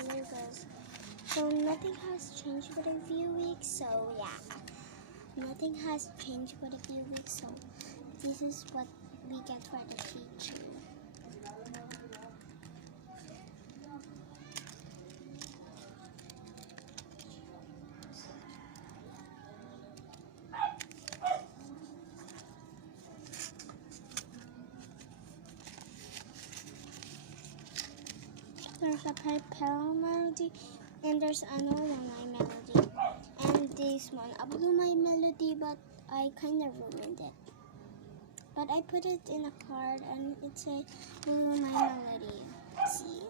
Popular Girls. So nothing has changed for a few weeks. So yeah, nothing has changed for a few weeks. So this is what we get for the teacher. There's a Purple Melody, and there's another one, My Melody, and this one, a Blue My Melody, but I kind of ruined it. But I put it in a card, and it's a Blue My Melody. See?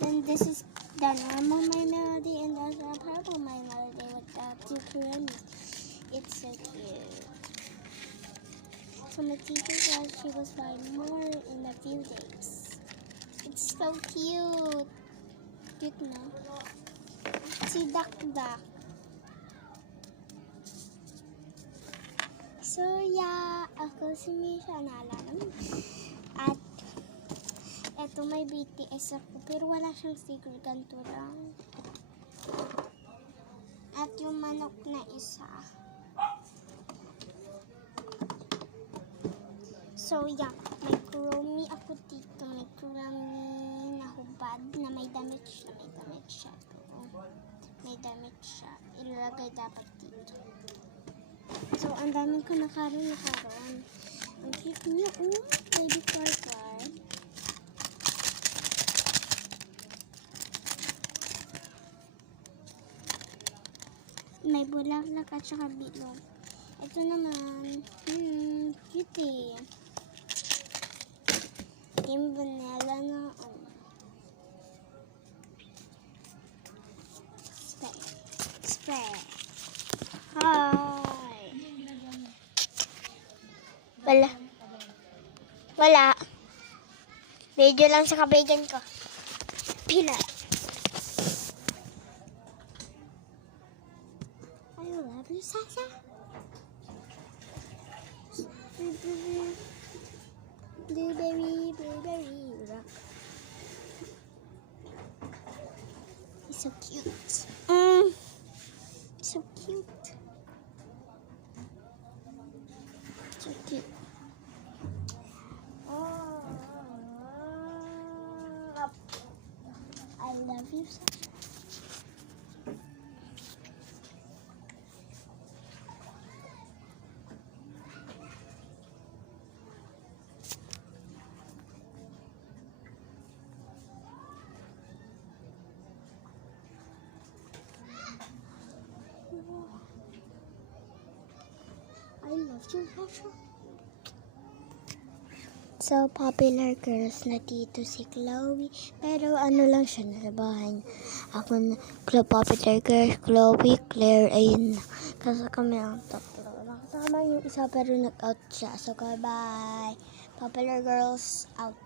Then this is the normal My Melody, and there's a Purple My Melody with the two creams. It's so cute. So my teacher said she was buying more in a few days. It's so cute. Cute na. Si Dakdak. So yeah, ako si Misha, naalala mo. At eto may BTS ako, pero wala siyang sticker, ganito lang. At yung manok na isa. So yeah, may Chromie ako dito. May Chromie na hubad na may damit siya. May damit siya. Ilalagay dapat dito. So, ang daming kumakaroon na karoon. Ang cute niya, baby card. May bulaklak at saka bilog. Ito naman, cute. Yung vanilla na spray. Hi. Wala. Video lang sa kabigan ko. Pila. I love you, Sasa. Blueberry rock. He's so cute. So cute. So cute. I love you, Sasha. I love you, Sasha. So, Popular Girls na dito si Chloe. Pero ano lang siya, nasa bahay. Ako na, Popular Girls, Chloe, Claire, ayun na. Kasi kami ang tatlo. Nakasama yung isa pero nag-out siya. So, bye. Popular Girls, out.